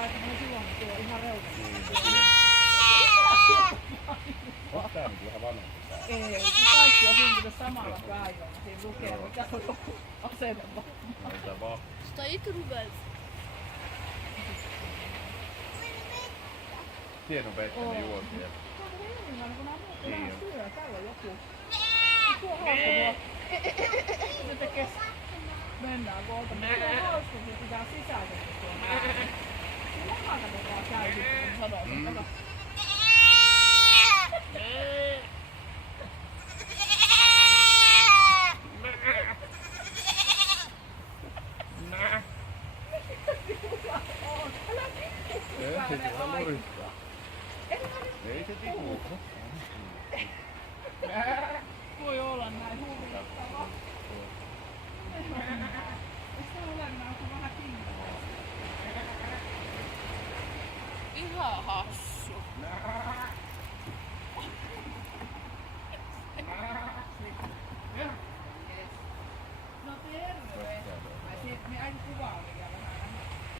kai, että mä silloin tuo ihan reukana. Onko tää nyt vähän vanhempi? Ei, kaikki on syntynyt samalla päivällä. Siinä lukee, mikä on joku asenema. Näitä vaan. Стоит Рубens. Tiedon vettäinen juo siellä. Niin on. Syö, täällä on joku. Tuo hauska se tekee. Mennään koolta. Tuo hauska, se pitää sisäisesti tuon äänen. Se lohana vaan käy sitten, kun sanoo sen. Kato. Ei se siellä muristaa. Ei se tipu. Voi olla näin huvittavaa. Eikö se ole näin, kun vähän kiinnostaa? Ihan hassu.